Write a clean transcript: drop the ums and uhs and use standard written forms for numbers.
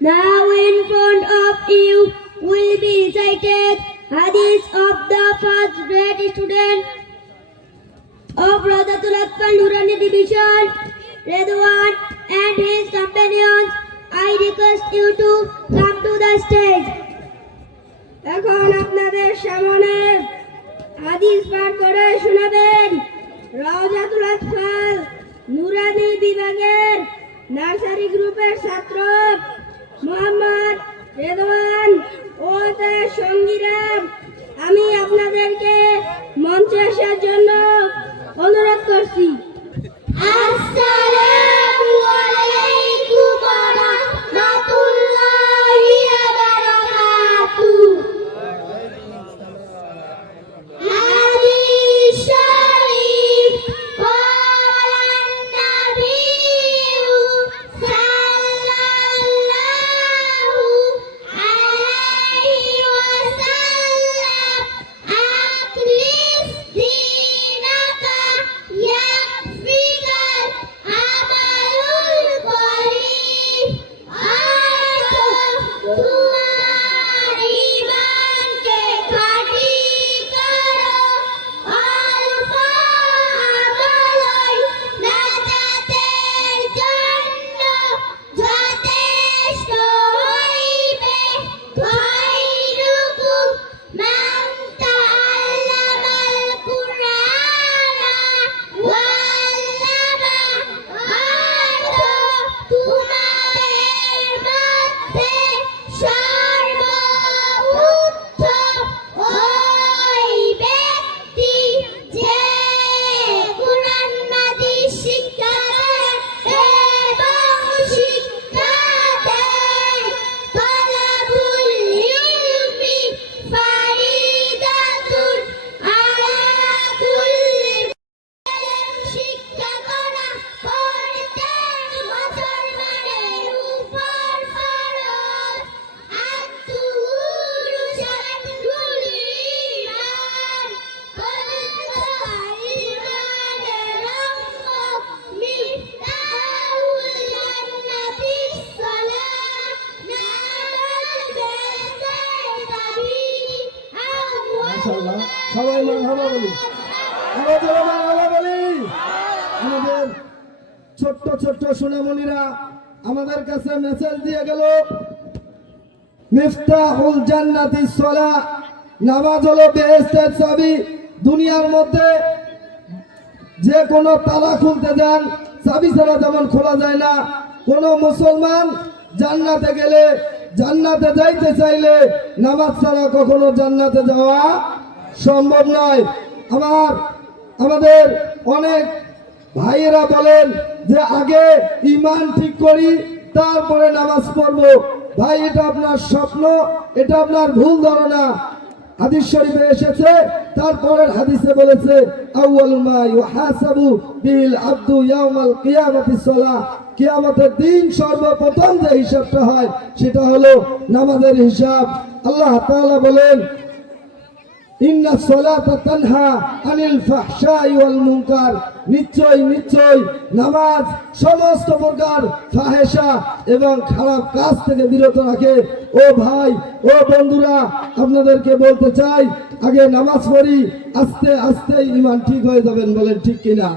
Now in front of you will be recited hadith of the first grade student of Radatul Atfal Nurani Division, Redwan and his companions. I request you to come to the stage. এখন আপনাদের সামনে হাদিস পাঠ করে শোনাবেন রাওজাতুল আতফাল নুরানি বিভাগের nursery গ্রুপের ছাত্র মোহাম্মদ রেদওয়ান ও তার সঙ্গীরা। আমি আপনাদেরকে মঞ্চে আসার জন্য অনুরোধ করছি। আসসালামু আলাইকুম ওয়া রাহমাতুল্লাহি ওয়া বারাকাতুহু। হাদিস শরীফ ক্বালা নাবিয়্যু সাল্লাল্লাহু আলাইহি ওয়াসাল্লাম আকলিস দীনাকা ইয়াকফিকাল আমালুল কলিল। তোমার ঈমানকে খাঁটি করো, অল্প আমলই নাজাতের জন্য যথেষ্ট হইবে। খায়রুকুম মান তাআল্লামাল কুরআনা ওয়া আল্লামাহু। তোমাদের মধ্যে সর্বোত্তম ওই ব্যক্তি যে কুরআন হাদিস শিক্ষা দেয় এবং শিক্ষা দেয়। তালাবুল ইলমি ফারিদাতুন আলা কুল্লি শিক্ষা করা প্রত্যেক মুসলমানের উপর ফরজ। আত-তুহুরু শাতরুল ঈমান। পবিত্র ঈমানের অঙ্গ। মিফতাহুল জান্নাতিস সালাত। নামাজ বেহেশতের চাবি। মাশাআল্লাহ, সবাই মারহাবা বলি, আমাদের মারহাবা বলি। আমাদের ছোট্ট ছোট্ট সোনামণিরা আমাদের কাছে মেসেজ দিয়ে গেল, মিফতাহুল জান্নাতিস সালাহ, নামাজ হলো বেহেশতের চাবি। দুনিয়ার মধ্যে যে কোনো তালা খুলতে যান, চাবি ছাড়া যেমন খোলা যায় না, কোন মুসলমান জান্নাতে গেলে, জান্নাতে যাইতে চাইলে নামাজ ছাড়া কখনো জান্নাতে যাওয়া সম্ভব নয়। আমাদের অনেক ভাইয়েরা বলেন যে আগে ঈমান ঠিক করি তারপরে নামাজ পড়বো। ভাই, এটা আপনার স্বপ্ন, এটা আপনার ভুল ধারণা। হাদিস শরীফে এসেছে, তারপরের হাদিসে বলেছে আউয়ালু মা ইউহাসাবু বিল আবদু ইয়াউমাল কিয়ামাতিস সালাহ। কিয়ামতের দিন সর্বপ্রথম যে হিসাবটা হয় সেটা হলো নামাজের হিসাব। আল্লাহ তাআলা বলেন, ইন্না সালাতা তানহা আনিল ফাহশাই ওয়াল মুনকার। নিশ্চয় নিশ্চয় নামাজ সমস্ত প্রকার ফাহেশা এবং খারাপ কাজ থেকে বিরত রাখে। ও ভাই, ও বন্ধুরা, আপনাদেরকে বলতে চাই, আগে নামাজ পড়ি, আস্তে আস্তে ঈমান ঠিক হয়ে যাবেন। বলেন ঠিক কিনা?